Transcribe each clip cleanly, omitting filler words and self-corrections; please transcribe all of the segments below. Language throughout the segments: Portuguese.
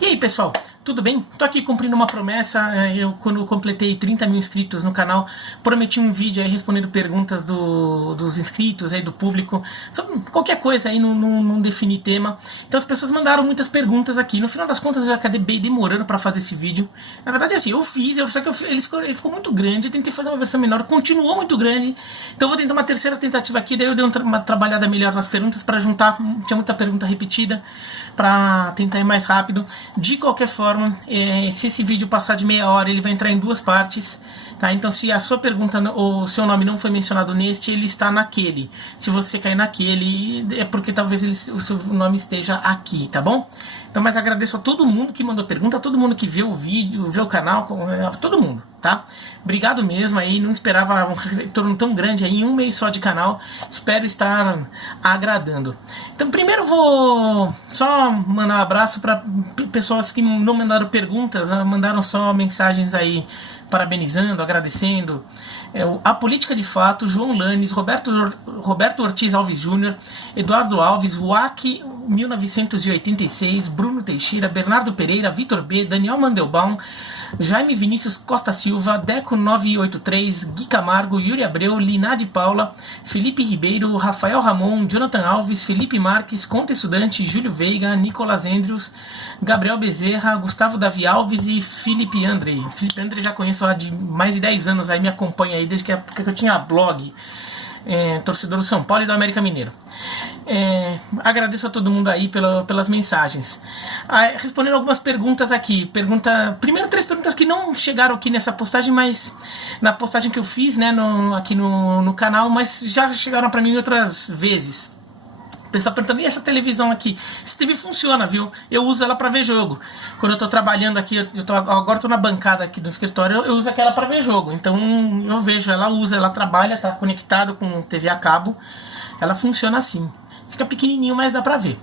E aí, pessoal, tudo bem? Tô aqui cumprindo uma promessa. Quando eu completei 30 mil inscritos no canal, prometi um vídeo aí respondendo perguntas dos inscritos, aí do público, sobre qualquer coisa aí, não defini tema. Então as pessoas mandaram muitas perguntas aqui. No final das contas eu acabei demorando para fazer esse vídeo. Na verdade, assim, eu fiz, só que ele ficou muito grande. Eu tentei fazer uma versão menor, continuou muito grande. Então eu vou tentar uma terceira tentativa aqui. Daí eu dei uma trabalhada melhor nas perguntas para juntar. Tinha muita pergunta repetida, para tentar ir mais rápido. De qualquer forma, se esse vídeo passar de meia hora, ele vai entrar em duas partes, tá? Então se a sua pergunta ou seu nome não foi mencionado neste, ele está naquele. Se você cair naquele, é porque talvez o seu nome esteja aqui, tá bom? Então, mas agradeço a todo mundo que mandou pergunta, a todo mundo que viu o vídeo, viu o canal, a todo mundo, tá? Obrigado mesmo aí, não esperava um retorno tão grande aí em um mês só de canal. Espero estar agradando. Então, primeiro vou só mandar um abraço para pessoas que não mandaram perguntas, mandaram só mensagens aí parabenizando, agradecendo. A Política de Fato, João Lanes, Roberto Ortiz Alves Júnior, Eduardo Alves, WAC 1986, Bruno Teixeira, Bernardo Pereira, Vitor B, Daniel Mandelbaum, Jaime Vinícius Costa Silva, Deco 983, Gui Camargo, Yuri Abreu, Lina de Paula, Felipe Ribeiro, Rafael Ramon, Jonathan Alves, Felipe Marques, Conta Estudante, Júlio Veiga, Nicolas Andrews, Gabriel Bezerra, Gustavo Davi Alves e Felipe Andrei. Felipe Andrei já conheço há mais de 10 anos, aí me acompanha aí desde que eu tinha blog, torcedor do São Paulo e do América Mineiro. Agradeço a todo mundo aí pelas mensagens. Respondendo algumas perguntas aqui. Primeiro, 3 perguntas que não chegaram aqui nessa postagem, mas na postagem que eu fiz, né, aqui no canal, mas já chegaram para mim outras vezes. O pessoal perguntando, e essa televisão aqui? Essa TV funciona, viu? Eu uso ela para ver jogo. Quando eu tô trabalhando aqui, agora eu tô na bancada aqui do escritório, eu uso aquela para ver jogo. Então eu vejo, ela trabalha, tá conectado com TV a cabo. Ela funciona assim. Fica pequenininho, mas dá pra ver.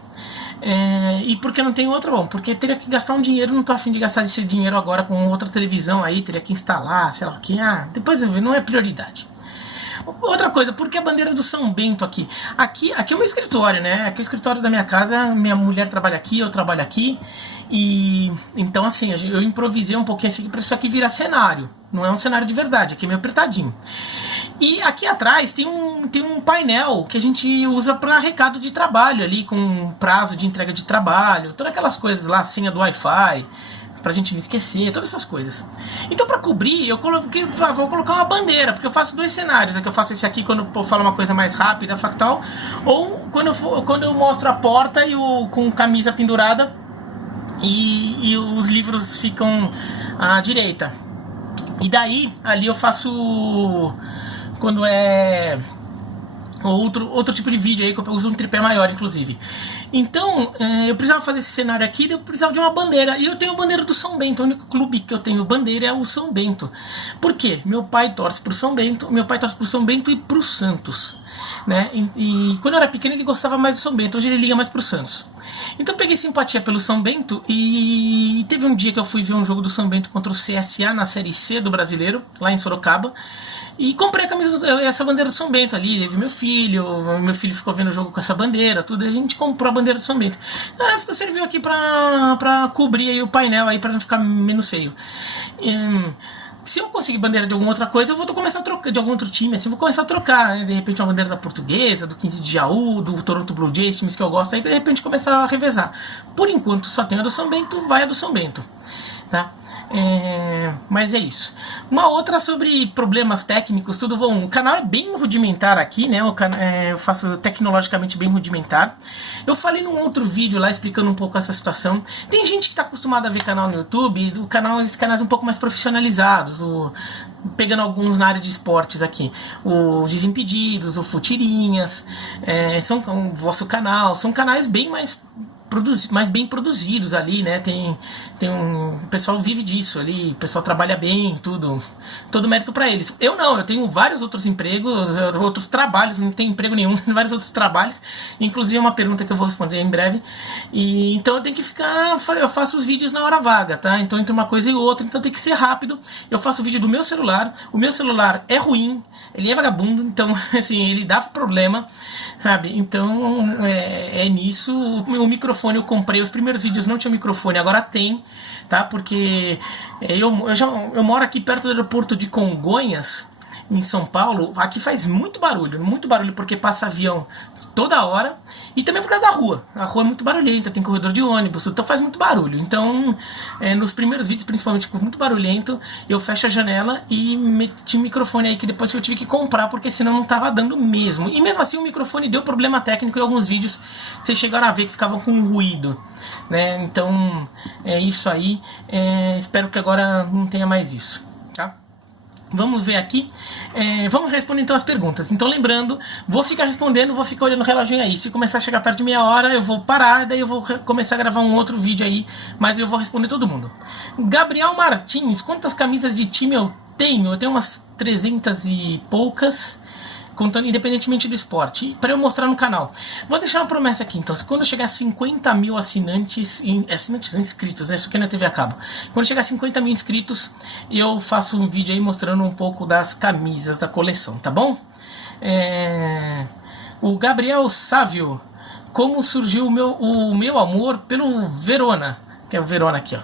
E por que não tem outra? Bom, porque teria que gastar um dinheiro, não tô afim de gastar esse dinheiro agora com outra televisão aí, teria que instalar, sei lá o que. Depois eu vejo, não é prioridade. Outra coisa, por que a bandeira do São Bento aqui? Aqui é o meu escritório, né? Aqui é o escritório da minha casa, minha mulher trabalha aqui, eu trabalho aqui. E então assim, eu improvisei um pouquinho assim para isso aqui virar cenário. Não é um cenário de verdade, aqui é meio apertadinho. E aqui atrás tem um painel que a gente usa para recado de trabalho ali, com prazo de entrega de trabalho, todas aquelas coisas lá, senha do Wi-Fi, pra gente não esquecer, todas essas coisas. Então pra cobrir, vou colocar uma bandeira, porque eu faço 2 cenários, que eu faço esse aqui quando eu falo uma coisa mais rápida, factual, ou quando eu mostro a porta com camisa pendurada e os livros ficam à direita. E daí, ali eu faço quando é outro tipo de vídeo aí, que eu uso um tripé maior, inclusive. Então, eu precisava fazer esse cenário aqui, eu precisava de uma bandeira. E eu tenho a bandeira do São Bento, o único clube que eu tenho bandeira é o São Bento. Por quê? Meu pai torce pro São Bento, e pro Santos, né? E quando eu era pequeno ele gostava mais do São Bento, hoje ele liga mais pro Santos. Então eu peguei simpatia pelo São Bento e teve um dia que eu fui ver um jogo do São Bento contra o CSA na Série C do Brasileiro, lá em Sorocaba. E comprei a camisa, essa bandeira do São Bento ali, teve meu filho ficou vendo o jogo com essa bandeira, tudo, a gente comprou a bandeira do São Bento. Serviu aqui pra cobrir aí o painel aí, pra não ficar menos feio. Se eu conseguir bandeira de alguma outra coisa, eu vou começar a trocar, de algum outro time, assim, vou começar a trocar, né? De repente uma bandeira da Portuguesa, do 15 de Jaú, do Toronto Blue Jays, times que eu gosto, aí de repente começar a revezar. Por enquanto só tem a do São Bento, vai a do São Bento, tá? Mas é isso. Uma outra sobre problemas técnicos, tudo bom. O canal é bem rudimentar aqui, né? Eu faço tecnologicamente bem rudimentar. Eu falei num outro vídeo lá explicando um pouco essa situação. Tem gente que está acostumada a ver canal no YouTube, esses canais um pouco mais profissionalizados, pegando alguns na área de esportes aqui, os Desimpedidos, o Futirinhas, são o vosso canal, são canais bem mais bem produzidos ali, né? O pessoal vive disso ali, o pessoal trabalha bem, todo mérito pra eles. Eu não, eu tenho vários outros empregos, outros trabalhos, não tenho emprego nenhum, vários outros trabalhos, inclusive uma pergunta que eu vou responder em breve. E então eu tenho que eu faço os vídeos na hora vaga, tá? Então entre uma coisa e outra, então tem que ser rápido. Eu faço o vídeo do meu celular, o meu celular é ruim, ele é vagabundo, então assim, ele dá problema, sabe? Então é nisso, o microfone microfone eu comprei, os primeiros vídeos não tinha microfone, agora tem, tá? Porque eu moro aqui perto do aeroporto de Congonhas, em São Paulo. Aqui faz muito barulho, porque passa avião toda hora, e também por causa da rua. A rua é muito barulhenta, tem corredor de ônibus, então faz muito barulho. Então, nos primeiros vídeos, principalmente com muito barulhento, eu fecho a janela e meti o microfone aí, que depois que eu tive que comprar, porque senão não tava dando mesmo. E mesmo assim o microfone deu problema técnico em alguns vídeos, vocês chegaram a ver que ficavam com ruído, né? Então, é isso aí. Espero que agora não tenha mais isso, tá? Vamos ver aqui, vamos responder então as perguntas. Então lembrando, vou ficar respondendo, vou ficar olhando o reloginho aí. Se começar a chegar perto de meia hora, eu vou parar, daí eu vou começar a gravar um outro vídeo aí, mas eu vou responder todo mundo. Gabriel Martins, quantas camisas de time eu tenho? Eu tenho umas 300 e poucas, contando independentemente do esporte, para eu mostrar no canal. Vou deixar uma promessa aqui, então, quando eu chegar a 50 mil inscritos, né? Isso aqui na TV a cabo. Quando chegar a 50 mil inscritos, eu faço um vídeo aí mostrando um pouco das camisas da coleção, tá bom? O Gabriel Sávio, como surgiu o meu amor pelo Verona, que é o Verona aqui, ó.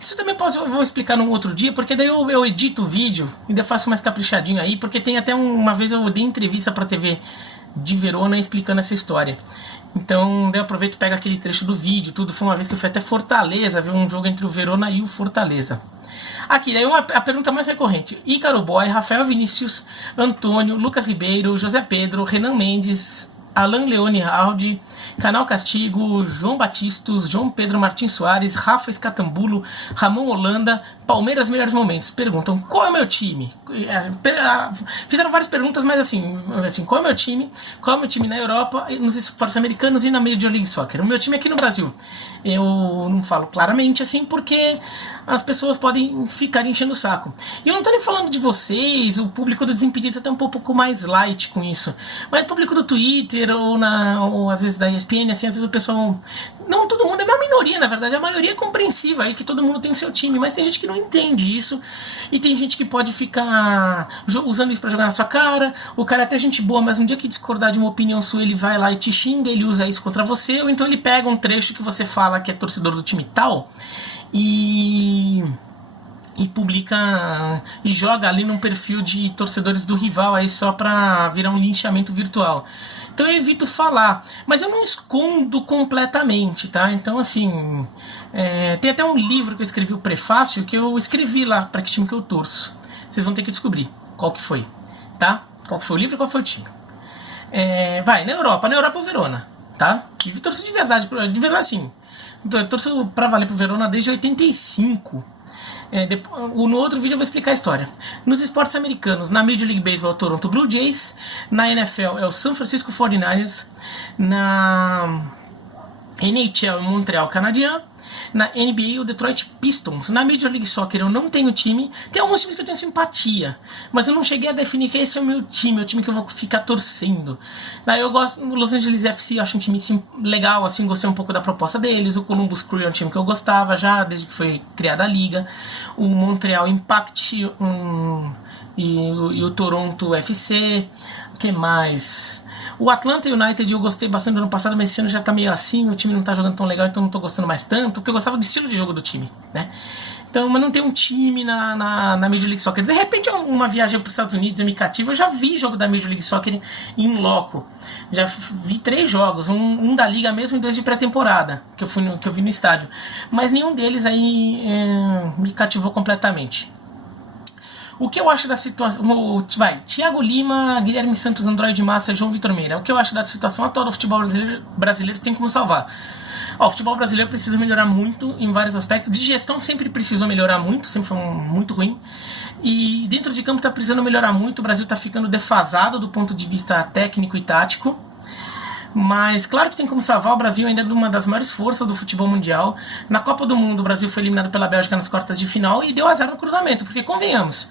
Isso também eu vou explicar num outro dia, porque daí eu edito o vídeo e daí faço mais caprichadinho aí, porque tem até uma vez eu dei entrevista pra TV de Verona explicando essa história. Então daí eu aproveito e pego aquele trecho do vídeo, tudo. Foi uma vez que eu fui até Fortaleza, ver um jogo entre o Verona e o Fortaleza. Aqui, daí a pergunta mais recorrente: Ícaro Boy, Rafael Vinícius, Antônio, Lucas Ribeiro, José Pedro, Renan Mendes, Alan Leone Haldi, Canal Castigo, João Batistos, João Pedro Martins Soares, Rafa Escatambulo, Ramon Holanda, Palmeiras Melhores Momentos. Perguntam, qual é o meu time? Fizeram várias perguntas, mas assim, qual é o meu time? Qual é o meu time na Europa, nos esportes americanos e na Major League Soccer? O meu time aqui no Brasil. Eu não falo claramente assim, porque as pessoas podem ficar enchendo o saco. E eu não tô nem falando de vocês, o público do Desimpedidos é até um pouco mais light com isso. Mas o público do Twitter, ou às vezes da ESPN, assim, às vezes o pessoal... Não todo mundo, é uma minoria, na verdade. A maioria é compreensiva aí, que todo mundo tem o seu time. Mas tem gente que não entende isso. E tem gente que pode ficar usando isso pra jogar na sua cara. O cara é até gente boa, mas um dia que discordar de uma opinião sua, ele vai lá e te xinga, ele usa isso contra você. Ou então ele pega um trecho que você fala que é torcedor do time tal e publica e joga ali num perfil de torcedores do rival aí só pra virar um linchamento virtual. Então eu evito falar, mas eu não escondo completamente, tá? Então assim, tem até um livro que eu escrevi, o prefácio, que eu escrevi lá pra que time que eu torço. Vocês vão ter que descobrir qual que foi, tá? Qual que foi o livro e qual foi o time. Na Europa o Verona, tá? E eu torço de verdade assim. Eu torço pra valer pro Verona desde 85. No outro vídeo eu vou explicar a história. Nos esportes americanos, na Major League Baseball é o Toronto Blue Jays, na NFL é o San Francisco 49ers, na NHL é o Montreal Canadiens, na NBA o Detroit Pistons. Na Major League Soccer eu não tenho time. Tem alguns times que eu tenho simpatia, mas eu não cheguei a definir que esse é o meu time, é o time que eu vou ficar torcendo. Daí eu gosto do Los Angeles FC, eu acho um time legal, assim, gostei um pouco da proposta deles. O Columbus Crew é um time que eu gostava já desde que foi criada a liga. O Montreal Impact e o Toronto FC. O que mais? O Atlanta United eu gostei bastante do ano passado, mas esse ano já tá meio assim, o time não tá jogando tão legal, então não tô gostando mais tanto, porque eu gostava do estilo de jogo do time, né? Então, mas não tem um time na Major League Soccer. De repente, uma viagem para os Estados Unidos me cativa. Eu já vi jogo da Major League Soccer em loco. Já vi 3 jogos, um da liga mesmo e 2 de pré-temporada, que eu vi no estádio. Mas nenhum deles aí me cativou completamente. O que eu acho da situação... Thiago Lima, Guilherme Santos, Android Massa, João Vitor Meira. O que eu acho da situação atual do futebol brasileiro tem como salvar. O futebol brasileiro precisa melhorar muito em vários aspectos. De gestão sempre precisou melhorar muito, sempre foi muito ruim. E dentro de campo está precisando melhorar muito. O Brasil está ficando defasado do ponto de vista técnico e tático. Mas claro que tem como salvar. O Brasil ainda é uma das maiores forças do futebol mundial. Na Copa do Mundo o Brasil foi eliminado pela Bélgica nas quartas de final e deu azar no cruzamento, porque convenhamos,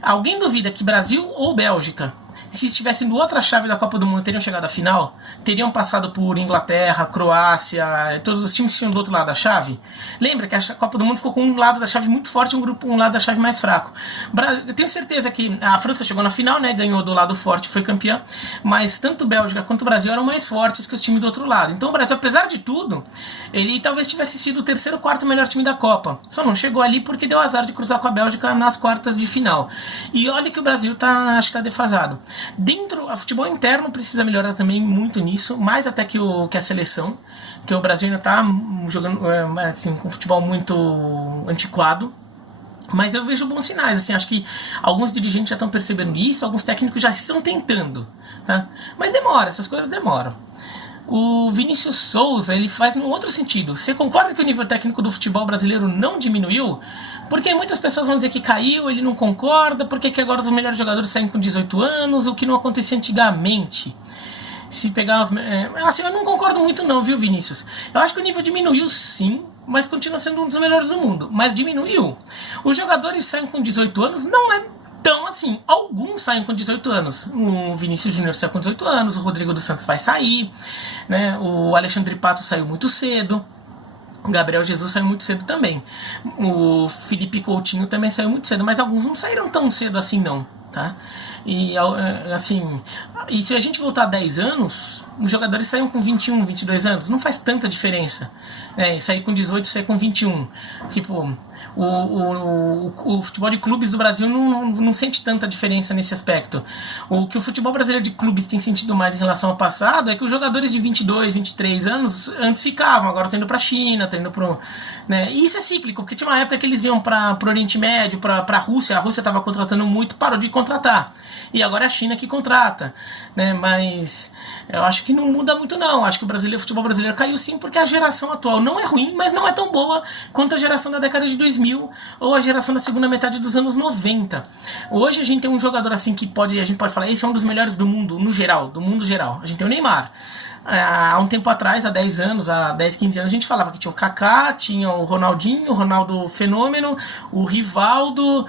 alguém duvida que Brasil ou Bélgica se estivessem na outra chave da Copa do Mundo, teriam chegado à final? Teriam passado por Inglaterra, Croácia, todos os times que tinham do outro lado da chave? Lembra que a Copa do Mundo ficou com um lado da chave muito forte e um lado da chave mais fraco. Eu tenho certeza que a França chegou na final, né, ganhou do lado forte, foi campeã, mas tanto Bélgica quanto o Brasil eram mais fortes que os times do outro lado. Então o Brasil, apesar de tudo, ele talvez tivesse sido o terceiro ou quarto melhor time da Copa. Só não chegou ali porque deu azar de cruzar com a Bélgica nas quartas de final. E olha que o Brasil acho que tá defasado. O futebol interno precisa melhorar também muito nisso, mais até que a seleção, que o Brasil ainda tá jogando assim, com futebol muito antiquado. Mas eu vejo bons sinais, assim, acho que alguns dirigentes já estão percebendo isso, alguns técnicos já estão tentando, tá? Mas demora, essas coisas demoram. O Vinícius Souza, ele faz num outro sentido. Você concorda que o nível técnico do futebol brasileiro não diminuiu? Porque muitas pessoas vão dizer que caiu, ele não concorda, porque que agora os melhores jogadores saem com 18 anos, o que não acontecia antigamente. Se pegar assim, eu não concordo muito não, viu, Vinícius? Eu acho que o nível diminuiu sim, mas continua sendo um dos melhores do mundo. Mas diminuiu. Os jogadores saem com 18 anos, não é tão assim. Alguns saem com 18 anos. O Vinícius Júnior saiu com 18 anos, o Rodrigo dos Santos vai sair, né? O Alexandre Pato saiu muito cedo. O Gabriel Jesus saiu muito cedo também. O Felipe Coutinho também saiu muito cedo, mas alguns não saíram tão cedo assim não, tá? E assim, e se a gente voltar 10 anos, os jogadores saíram com 21, 22 anos, não faz tanta diferença, né? Sair com 18, sair com 21, tipo, o futebol de clubes do Brasil não sente tanta diferença nesse aspecto. O que o futebol brasileiro de clubes tem sentido mais em relação ao passado é que os jogadores de 22, 23 anos antes ficavam, agora estão indo para a China, estão indo para, né? E isso é cíclico, porque tinha uma época que eles iam para o Oriente Médio, para a Rússia estava contratando muito, parou de contratar, e agora é a China que contrata, né? Mas eu acho que não muda muito não, acho que o futebol brasileiro caiu sim, porque a geração atual não é ruim, mas não é tão boa quanto a geração da década de 2000 ou a geração da segunda metade dos anos 90. Hoje a gente tem um jogador assim que a gente pode falar, esse é um dos melhores do mundo, no geral, do mundo geral. A gente tem o Neymar. Há um tempo atrás, há 10 anos, há 10, 15 anos, a gente falava que tinha o Kaká, tinha o Ronaldinho, o Ronaldo Fenômeno, o Rivaldo,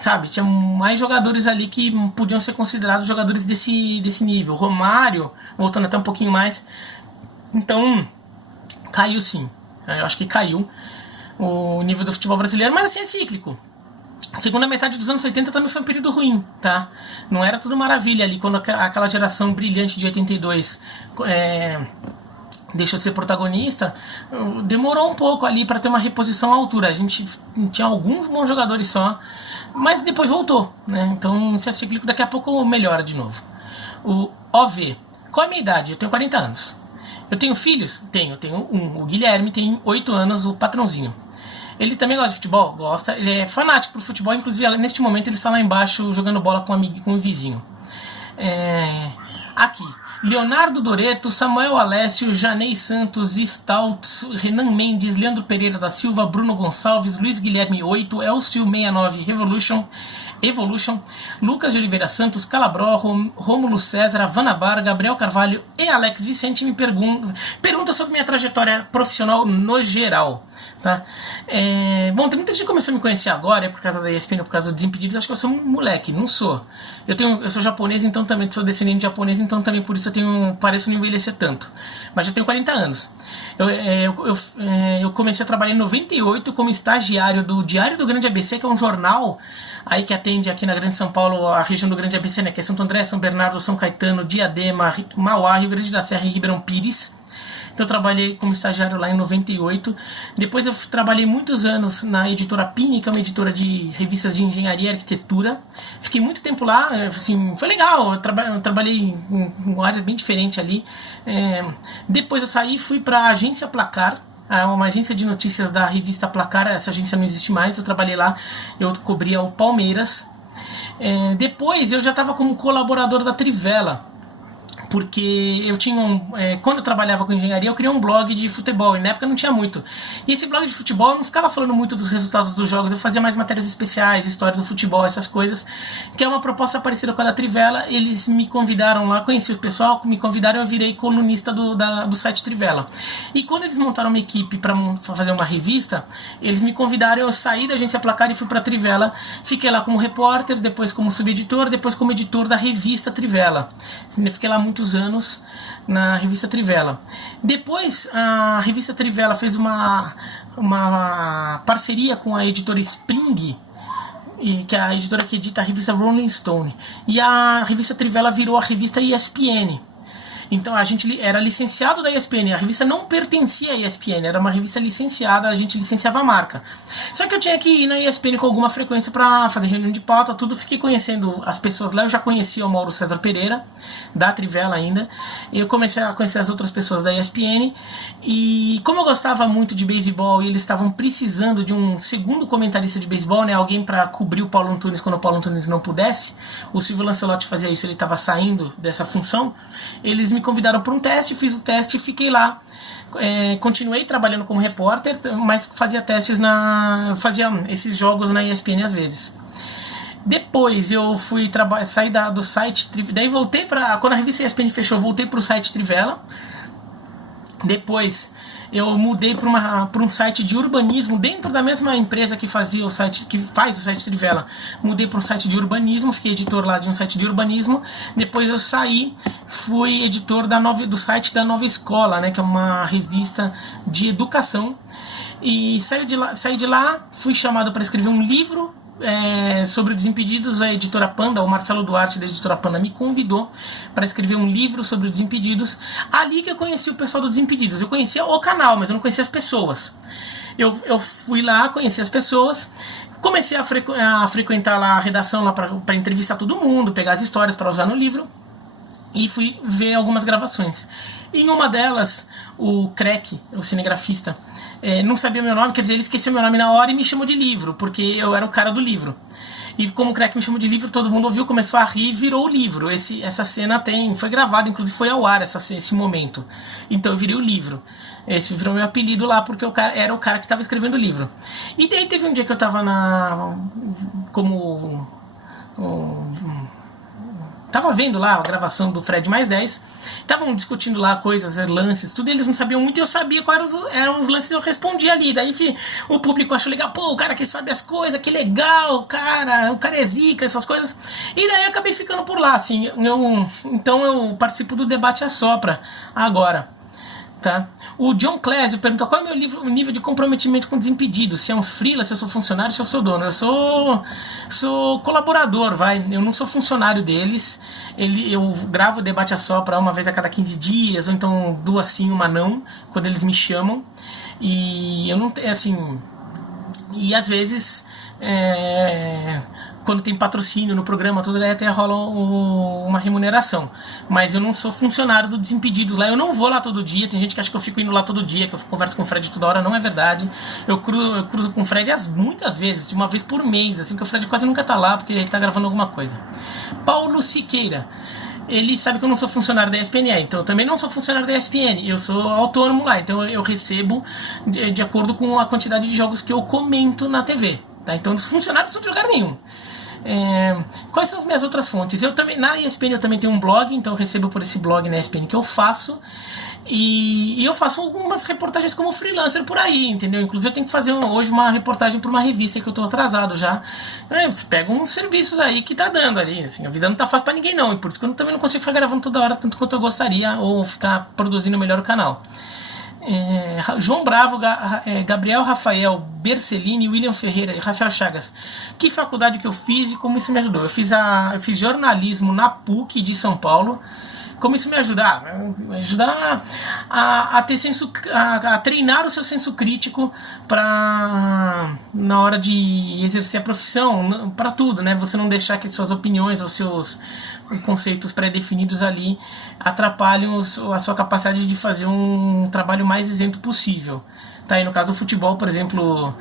sabe? Tinha mais jogadores ali que podiam ser considerados jogadores desse nível. Romário, voltando até um pouquinho mais. Então, caiu sim. Eu acho que caiu o nível do futebol brasileiro, mas assim é cíclico. A segunda metade dos anos 80 também foi um período ruim, tá? Não era tudo maravilha ali, quando aquela geração brilhante de 82 deixou de ser protagonista, demorou um pouco ali para ter uma reposição à altura. A gente tinha alguns bons jogadores só, mas depois voltou, né? Então, se é cíclico, daqui a pouco melhora de novo. O OV, qual é a minha idade? Eu tenho 40 anos. Eu tenho filhos? Tenho um. O Guilherme tem 8 anos, o patrãozinho. Ele também gosta de futebol? Gosta. Ele é fanático por futebol, inclusive neste momento ele está lá embaixo jogando bola com um vizinho. Aqui. Leonardo Doreto, Samuel Alessio, Janei Santos, Stouts, Renan Mendes, Leandro Pereira da Silva, Bruno Gonçalves, Luiz Guilherme 8, Elcio 69, Evolution, Lucas de Oliveira Santos, Calabró, Rômulo César, Vanabar, Gabriel Carvalho e Alex Vicente me pergunta sobre minha trajetória profissional no geral. Tá? Bom, tem muita gente que começou a me conhecer agora, por causa da ESPN, por causa dos Desimpedidos. Acho que eu sou um moleque, não sou. Eu sou japonês, então também sou descendente de japonês, então também por isso pareço não envelhecer tanto. Mas já tenho 40 anos. Eu comecei a trabalhar em 98 como estagiário do Diário do Grande ABC, que é um jornal aí que atende aqui na Grande São Paulo, a região do Grande ABC, né, que é Santo André, São Bernardo, São Caetano, Diadema, Mauá, Rio Grande da Serra e Ribeirão Pires. Então eu trabalhei como estagiário lá em 98. Depois eu trabalhei muitos anos na editora Pini, que é uma editora de revistas de engenharia e arquitetura. Fiquei muito tempo lá, assim, foi legal. Eu trabalhei em uma área bem diferente ali. Depois eu saí e fui para a agência Placar, uma agência de notícias da revista Placar. Essa agência não existe mais. Eu trabalhei lá, eu cobria o Palmeiras. Depois eu já estava como colaborador da Trivela, porque eu tinha quando eu trabalhava com engenharia, eu criei um blog de futebol, e na época não tinha muito. E esse blog de futebol eu não ficava falando muito dos resultados dos jogos, eu fazia mais matérias especiais, história do futebol, essas coisas, que é uma proposta parecida com a da Trivela. Eles me convidaram lá, conheci o pessoal, me convidaram, eu virei colunista do site Trivela. E quando eles montaram uma equipe para fazer uma revista, eles me convidaram, eu saí da agência Placar e fui para Trivela, fiquei lá como repórter, depois como subeditor, depois como editor da revista Trivela. Eu fiquei lá muitos anos na revista Trivela. Depois a revista Trivela fez uma parceria com a editora Spring, que é a editora que edita a revista Rolling Stone, e a revista Trivela virou a revista ESPN. Então a gente era licenciado da ESPN, a revista não pertencia à ESPN, era uma revista licenciada, a gente licenciava a marca. Só que eu tinha que ir na ESPN com alguma frequência para fazer reunião de pauta, tudo. Fiquei conhecendo as pessoas lá, eu já conhecia o Mauro César Pereira, da Trivela ainda, eu comecei a conhecer as outras pessoas da ESPN, e como eu gostava muito de beisebol e eles estavam precisando de um segundo comentarista de beisebol, né, alguém para cobrir o Paulo Antunes quando o Paulo Antunes não pudesse, o Silvio Lancelotti fazia isso, ele estava saindo dessa função, eles me convidaram para um teste, fiz o teste e fiquei lá. Continuei trabalhando como repórter, mas fazia testes fazia esses jogos na ESPN às vezes. Depois eu fui sair do site, daí voltei quando a revista ESPN fechou, voltei para o site Trivela. Depois eu mudei para um site de urbanismo dentro da mesma empresa que faz o site Trivela. Mudei para um site de urbanismo, fiquei editor lá de um site de urbanismo. Depois eu saí, fui editor do site da Nova Escola, né, que é uma revista de educação. E saí de lá, fui chamado para escrever um livro sobre o Desimpedidos. A editora Panda, o Marcelo Duarte da editora Panda, me convidou para escrever um livro sobre o Desimpedidos. Ali que eu conheci o pessoal do Desimpedidos. Eu conhecia o canal, mas eu não conhecia as pessoas. Eu fui lá, conheci as pessoas, comecei a frequentar lá a redação lá para entrevistar todo mundo, pegar as histórias para usar no livro, e fui ver algumas gravações. Em uma delas, o Crack, o cinegrafista, não sabia meu nome, quer dizer, ele esqueceu meu nome na hora e me chamou de livro, porque eu era o cara do livro. E como o Crack me chamou de livro, todo mundo ouviu, começou a rir e virou o livro. Essa cena foi gravada, inclusive foi ao ar esse momento. Então eu virei o livro. Esse virou meu apelido lá, porque era o cara que estava escrevendo o livro. E daí teve um dia que eu estava tava vendo lá a gravação do Fred Mais 10, estavam discutindo lá coisas, lances, tudo, eles não sabiam muito e eu sabia quais eram os lances e eu respondia ali. Daí, enfim, o público achou legal, pô, o cara que sabe as coisas, que legal, o cara é zica, essas coisas. E daí eu acabei ficando por lá, assim. Então eu participo do Debate Assopra agora. Tá? O John Clésio perguntou qual é o nível de comprometimento com Desimpedidos, se é uns freela, se eu sou funcionário, se eu sou dono. Eu sou colaborador, eu não sou funcionário deles. Eu gravo o Debate Assopra uma vez a cada 15 dias, ou então 2 sim, 1 não, quando eles me chamam. E eu não tenho, assim, e às vezes quando tem patrocínio no programa, tudo, daí até rola uma remuneração. Mas eu não sou funcionário do Desimpedidos lá, eu não vou lá todo dia. Tem gente que acha que eu fico indo lá todo dia, que eu converso com o Fred toda hora, não é verdade. Eu cruzo com o Fred muitas vezes, de uma vez por mês, assim, que o Fred quase nunca tá lá, porque ele tá gravando alguma coisa. Paulo Siqueira, ele sabe que eu não sou funcionário da ESPN, então eu também não sou funcionário da ESPN, eu sou autônomo lá, então eu recebo de acordo com a quantidade de jogos que eu comento na TV. Tá? Então os funcionários não são de lugar nenhum. Quais são as minhas outras fontes? Na ESPN eu também tenho um blog, então eu recebo por esse blog na ESPN que eu faço, e eu faço algumas reportagens como freelancer por aí, entendeu? Inclusive eu tenho que fazer hoje uma reportagem para uma revista que eu estou atrasado já. Eu pego uns serviços aí que tá dando ali, assim, a vida não tá fácil para ninguém não, e por isso que eu também não consigo ficar gravando toda hora tanto quanto eu gostaria, ou ficar produzindo melhor o canal. João Bravo, Gabriel Rafael Bercellini, William Ferreira e Rafael Chagas. Que faculdade que eu fiz e como isso me ajudou? Eu fiz jornalismo na PUC de São Paulo. Como isso me ajuda? Ajudar a ter a treinar o seu senso crítico na hora de exercer a profissão, para tudo, né? Você não deixar que suas opiniões ou seus conceitos pré-definidos ali atrapalhem a sua capacidade de fazer um trabalho mais isento possível. Tá? E no caso do futebol, por exemplo,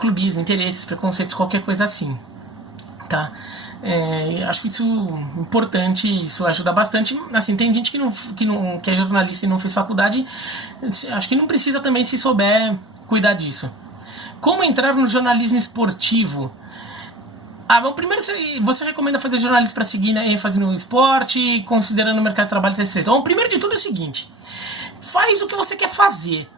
clubismo, interesses, preconceitos, qualquer coisa assim. Tá? Acho que isso é importante, isso ajuda bastante. Assim, tem gente que é jornalista e não fez faculdade, acho que não precisa também, se souber cuidar disso. Como entrar no jornalismo esportivo? Bom, primeiro você recomenda fazer jornalismo para seguir, né, fazendo esporte, considerando o mercado de trabalho tá estreito. Bom, primeiro de tudo é o seguinte, faz o que você quer fazer.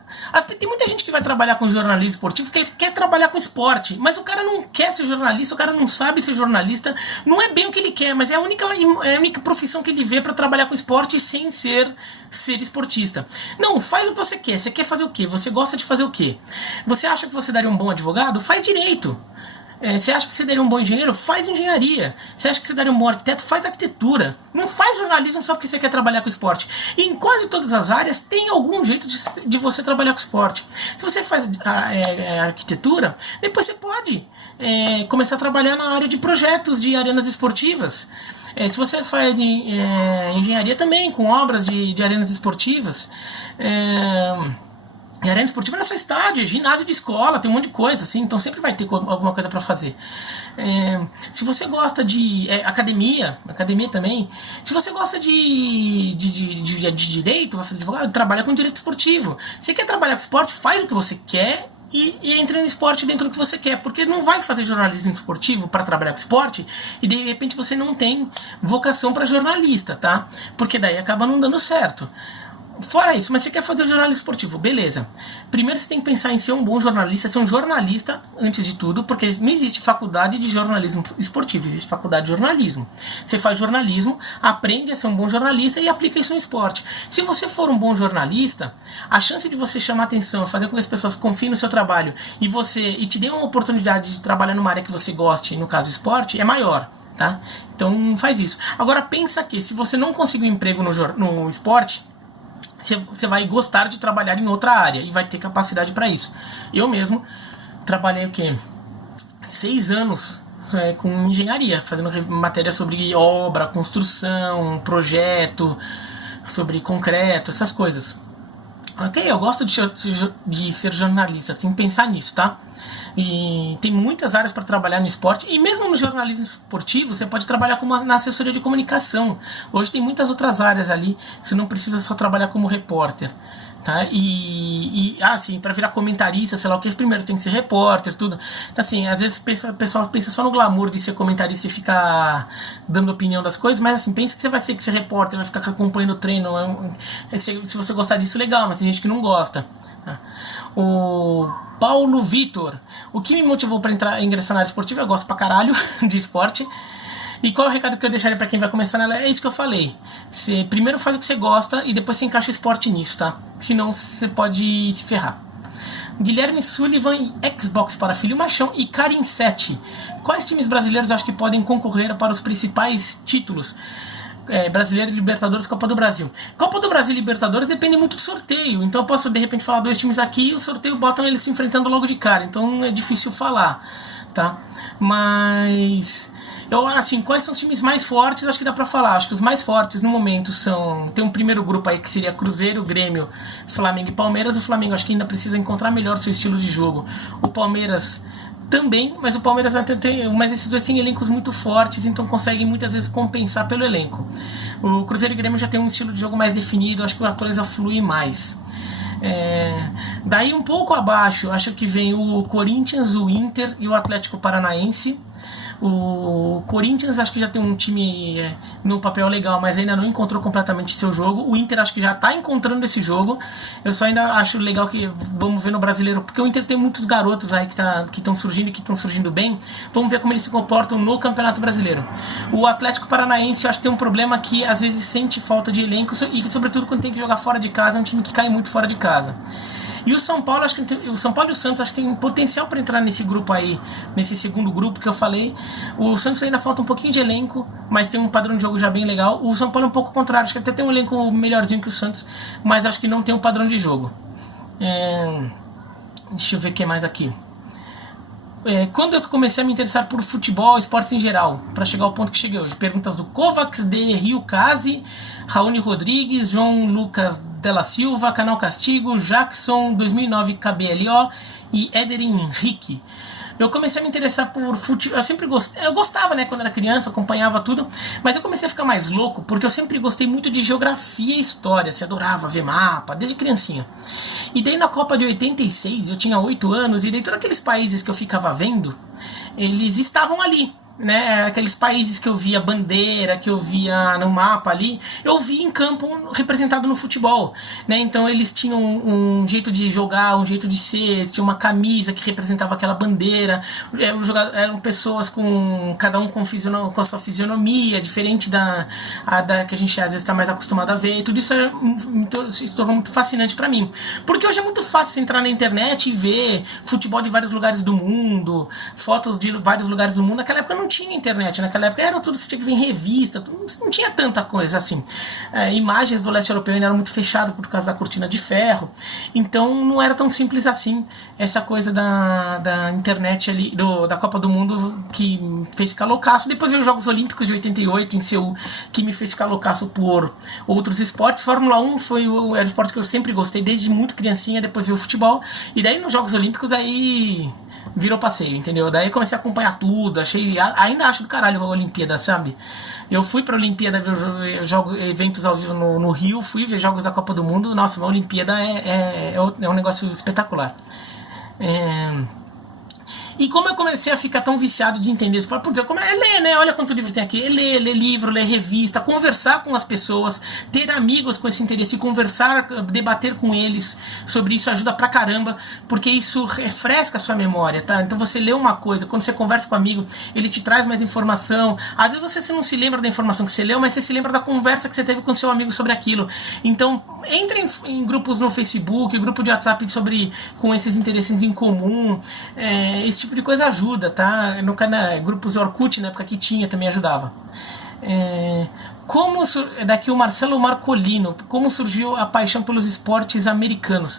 Tem muita gente que vai trabalhar com jornalismo esportivo que quer trabalhar com esporte, mas o cara não quer ser jornalista, o cara não sabe ser jornalista, não é bem o que ele quer, mas é a única profissão que ele vê para trabalhar com esporte sem ser esportista. Não, faz o que você quer fazer o quê? Você gosta de fazer o quê? Você acha que você daria um bom advogado? Faz direito. Você acha que você daria um bom engenheiro? Faz engenharia. Você acha que você daria um bom arquiteto? Faz arquitetura. Não faz jornalismo só porque você quer trabalhar com esporte. E em quase todas as áreas tem algum jeito de você trabalhar com esporte. Se você faz arquitetura, depois você pode começar a trabalhar na área de projetos de arenas esportivas. Se você faz engenharia também, com obras de arenas esportivas... E arena esportiva não é só estádio, ginásio de escola, tem um monte de coisa, assim, então sempre vai ter alguma coisa para fazer. Se você gosta de academia também, se você gosta de direito, vai fazer advogado, trabalha com direito esportivo. Se quer trabalhar com esporte, faz o que você quer e entra no esporte dentro do que você quer, porque não vai fazer jornalismo esportivo para trabalhar com esporte e de repente você não tem vocação para jornalista, tá? Porque daí acaba não dando certo. Fora isso, mas você quer fazer jornalismo esportivo, beleza. Primeiro você tem que pensar em ser um bom jornalista, ser um jornalista antes de tudo, porque não existe faculdade de jornalismo esportivo, existe faculdade de jornalismo. Você faz jornalismo, aprende a ser um bom jornalista e aplica isso no esporte. Se você for um bom jornalista, a chance de você chamar atenção, fazer com que as pessoas confiem no seu trabalho e te dê uma oportunidade de trabalhar numa área que você goste, no caso esporte, é maior. Tá? Então faz isso. Agora pensa que se você não conseguir um emprego no esporte, você vai gostar de trabalhar em outra área e vai ter capacidade para isso. Eu mesmo trabalhei 6 anos com engenharia, fazendo matéria sobre obra, construção, projeto, sobre concreto, essas coisas. Ok, eu gosto de ser jornalista, sem pensar nisso, tá? E tem muitas áreas para trabalhar no esporte, e mesmo no jornalismo esportivo você pode trabalhar na assessoria de comunicação. Hoje tem muitas outras áreas ali, você não precisa só trabalhar como repórter, tá? Assim, para virar comentarista, sei lá o que, primeiro tem que ser repórter, tudo. Então, assim, às vezes o pessoal pensa só no glamour de ser comentarista e ficar dando opinião das coisas, mas assim, pensa que você vai ser repórter, vai ficar acompanhando o treino. Se você gostar disso, legal, mas tem gente que não gosta. O Paulo Vitor, o que me motivou para ingressar na área esportiva? Eu gosto pra caralho de esporte. E qual é o recado que eu deixaria para quem vai começar nela? É isso que eu falei. Você primeiro faz o que você gosta e depois você encaixa o esporte nisso, tá? Senão você pode se ferrar. Guilherme Sullivan, Xbox para Filho Machão e Karim 7. Quais times brasileiros acho que podem concorrer para os principais títulos? Brasileiro, Libertadores, Copa do Brasil. Copa do Brasil e Libertadores depende muito do sorteio. Então eu posso de repente falar 2 times aqui e o sorteio botam eles se enfrentando logo de cara. Então é difícil falar, tá? Mas assim, quais são os times mais fortes? Acho que dá pra falar. Acho que os mais fortes no momento tem um primeiro grupo aí que seria Cruzeiro, Grêmio, Flamengo e Palmeiras. O Flamengo acho que ainda precisa encontrar melhor seu estilo de jogo. O Palmeiras também, mas o Palmeiras mas esses dois têm elencos muito fortes, então conseguem muitas vezes compensar pelo elenco. O Cruzeiro e o Grêmio já tem um estilo de jogo mais definido, acho que a coisa flui mais. Daí um pouco abaixo, acho que vem o Corinthians, o Inter e o Atlético Paranaense. O Corinthians acho que já tem um time no papel legal, mas ainda não encontrou completamente seu jogo. O Inter acho que já está encontrando esse jogo. Eu só ainda acho legal que vamos ver no brasileiro, porque o Inter tem muitos garotos aí que estão surgindo e que estão surgindo bem. Vamos ver como eles se comportam no Campeonato Brasileiro. O Atlético Paranaense eu acho que tem um problema que às vezes sente falta de elenco e sobretudo quando tem que jogar fora de casa, é um time que cai muito fora de casa. E o São Paulo, acho que o São Paulo e o Santos acho que tem potencial para entrar nesse grupo aí, nesse segundo grupo que eu falei. O Santos ainda falta um pouquinho de elenco, mas tem um padrão de jogo já bem legal. O São Paulo é um pouco contrário, acho que até tem um elenco melhorzinho que o Santos, mas acho que não tem um padrão de jogo. Deixa eu ver o que mais aqui. Quando eu comecei a me interessar por futebol, esportes em geral, para chegar ao ponto que cheguei hoje? Perguntas do Kovacs, de Rio Casi, Raoni Rodrigues, João Lucas Della Silva, Canal Castigo, Jackson 2009 KBLO e Éder Henrique. eu comecei a me interessar por futebol. Eu gostava, né, quando era criança, acompanhava tudo, mas eu comecei a ficar mais louco porque eu sempre gostei muito de geografia e história, assim, adorava ver mapa, desde criancinha. E daí na Copa de 86, eu tinha 8 anos, e daí todos aqueles países que eu ficava vendo, eles estavam ali. Né, aqueles países que eu via bandeira, que eu via no mapa ali, eu vi em campo representado no futebol, né? Então eles tinham um jeito de jogar, um jeito de ser, tinha uma camisa que representava aquela bandeira, eram pessoas com cada um com a sua fisionomia diferente da que a gente às vezes está mais acostumado a ver. Tudo isso se tornou muito fascinante para mim, porque hoje é muito fácil entrar na internet e ver futebol de vários lugares do mundo, fotos de vários lugares do mundo. Naquela época não tinha internet, naquela época era tudo, você tinha que ver em revista, não tinha tanta coisa assim. Imagens do leste europeu ainda eram muito fechadas por causa da cortina de ferro, então não era tão simples assim essa coisa da internet ali, da Copa do Mundo, que me fez ficar loucaço. Depois veio os Jogos Olímpicos de 88 em Seul, que me fez ficar loucaço por outros esportes. Fórmula 1 era o esporte que eu sempre gostei desde muito criancinha. Depois veio o futebol, e daí nos Jogos Olímpicos aí virou passeio, entendeu? Daí eu comecei a acompanhar tudo, ainda acho do caralho a Olimpíada, sabe? Eu fui pra Olimpíada ver eventos ao vivo no Rio, fui ver jogos da Copa do Mundo. Nossa, uma Olimpíada é um negócio espetacular. E como eu comecei a ficar tão viciado de entender isso, putz, eu comecei a ler, né? Olha quanto livro tem aqui. Ler livro, ler revista, conversar com as pessoas, ter amigos com esse interesse, conversar, debater com eles sobre isso ajuda pra caramba, porque isso refresca a sua memória, tá? Então você lê uma coisa, quando você conversa com um amigo, ele te traz mais informação. Às vezes você não se lembra da informação que você leu, mas você se lembra da conversa que você teve com seu amigo sobre aquilo. Então, entre em grupos no Facebook, grupo de WhatsApp com esses interesses em comum, esse tipo de coisa ajuda, tá? No canal, grupos Orkut, na época que tinha, também ajudava. Daqui o Marcelo Marcolino, como surgiu a paixão pelos esportes americanos?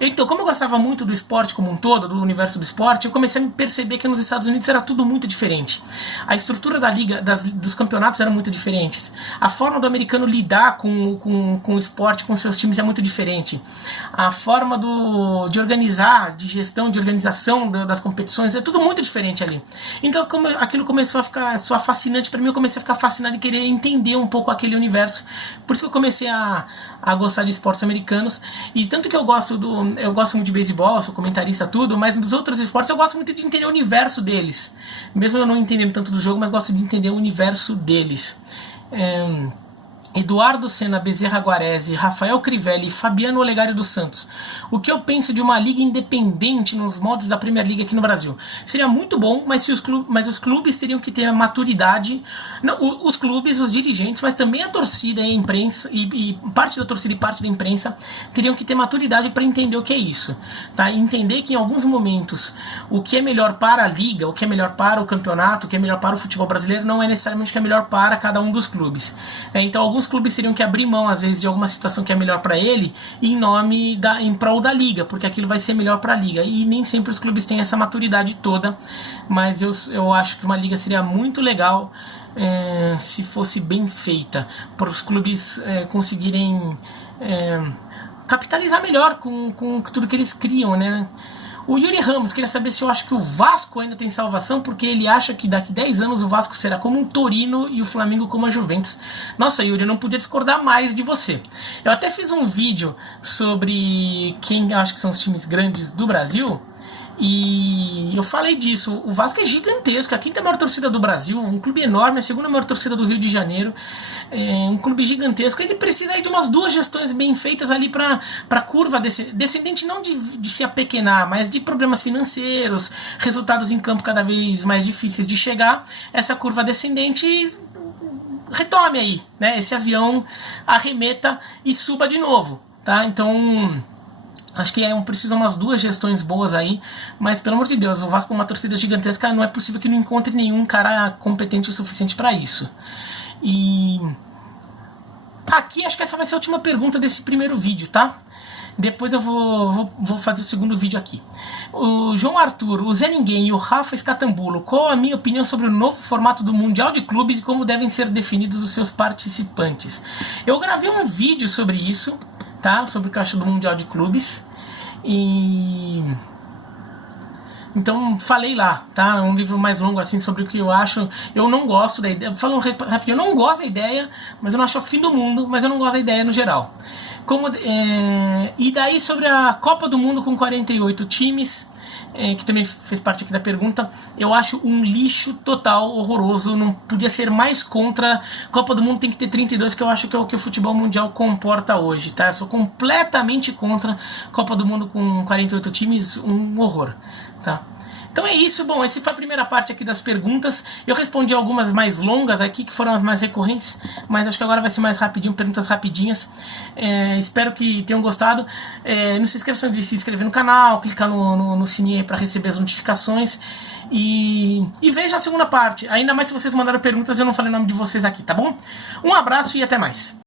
Então, como eu gostava muito do esporte como um todo, do universo do esporte, eu comecei a perceber que nos Estados Unidos era tudo muito diferente. A estrutura da liga, dos campeonatos era muito diferente. A forma do americano lidar com o esporte, com seus times é muito diferente. A forma de organizar, de gestão, de organização das competições, é tudo muito diferente ali. Então, como aquilo começou a ficar só fascinante para mim, eu comecei a ficar fascinado e querer entender um pouco aquele universo. Por isso que eu comecei a gostar de esportes americanos. E tanto que eu gosto muito de beisebol, sou comentarista, tudo, mas dos outros esportes eu gosto muito de entender o universo deles. Mesmo eu não entendendo tanto do jogo, mas gosto de entender o universo deles. Eduardo Sena, Bezerra Guarese, Rafael Crivelli e Fabiano Olegário dos Santos. O que eu penso de uma liga independente nos moldes da Premier League aqui no Brasil? Seria muito bom, mas os clubes teriam que ter a maturidade, não, os clubes, os dirigentes, mas também a torcida e a imprensa, e parte da torcida e parte da imprensa, teriam que ter maturidade para entender o que é isso. Tá? Entender que em alguns momentos o que é melhor para a liga, o que é melhor para o campeonato, o que é melhor para o futebol brasileiro não é necessariamente o que é melhor para cada um dos clubes. Então alguns clubes teriam que abrir mão às vezes de alguma situação que é melhor para ele em prol da liga, porque aquilo vai ser melhor para a liga, e nem sempre os clubes têm essa maturidade toda, mas eu acho que uma liga seria muito legal se fosse bem feita, para os clubes conseguirem capitalizar melhor com tudo que eles criam, né? O Yuri Ramos queria saber se eu acho que o Vasco ainda tem salvação, porque ele acha que daqui 10 anos o Vasco será como um Torino e o Flamengo como a Juventus. Nossa, Yuri, eu não podia discordar mais de você. Eu até fiz um vídeo sobre quem acho que são os times grandes do Brasil, e eu falei disso. O Vasco é gigantesco, é a quinta maior torcida do Brasil, um clube enorme, a segunda maior torcida do Rio de Janeiro, um clube gigantesco. Ele precisa aí de umas 2 gestões bem feitas ali para curva descendente, não de se apequenar, mas de problemas financeiros, resultados em campo cada vez mais difíceis de chegar. Essa curva descendente retome aí, né? Esse avião arremeta e suba de novo, tá? Então acho que precisam umas 2 gestões boas aí, mas pelo amor de Deus, o Vasco com uma torcida gigantesca, não é possível que não encontre nenhum cara competente o suficiente para isso. E aqui acho que essa vai ser a última pergunta desse primeiro vídeo, tá? Depois eu vou fazer o segundo vídeo aqui. O João Arthur, o Zé Ninguém e o Rafa Escatambulo, qual a minha opinião sobre o novo formato do Mundial de Clubes e como devem ser definidos os seus participantes? Eu gravei um vídeo sobre isso, tá? Sobre o que eu acho do Mundial de Clubes. E Então falei lá, tá? É um livro mais longo assim sobre o que eu acho. Eu não gosto da ideia. Falando rapidinho, eu não gosto da ideia, mas eu não acho o fim do mundo, mas eu não gosto da ideia no geral. E daí sobre a Copa do Mundo com 48 times, que também fez parte aqui da pergunta, eu acho um lixo total, horroroso, não podia ser mais contra. Copa do Mundo tem que ter 32, que eu acho que é o que o futebol mundial comporta hoje, tá? Eu sou completamente contra Copa do Mundo com 48 times, um horror, tá? Então é isso, bom, essa foi a primeira parte aqui das perguntas. Eu respondi algumas mais longas aqui, que foram as mais recorrentes, mas acho que agora vai ser mais rapidinho, perguntas rapidinhas. Espero que tenham gostado. Não se esqueçam de se inscrever no canal, clicar no sininho aí para receber as notificações. E veja a segunda parte, ainda mais se vocês mandaram perguntas e eu não falei o nome de vocês aqui, tá bom? Um abraço e até mais.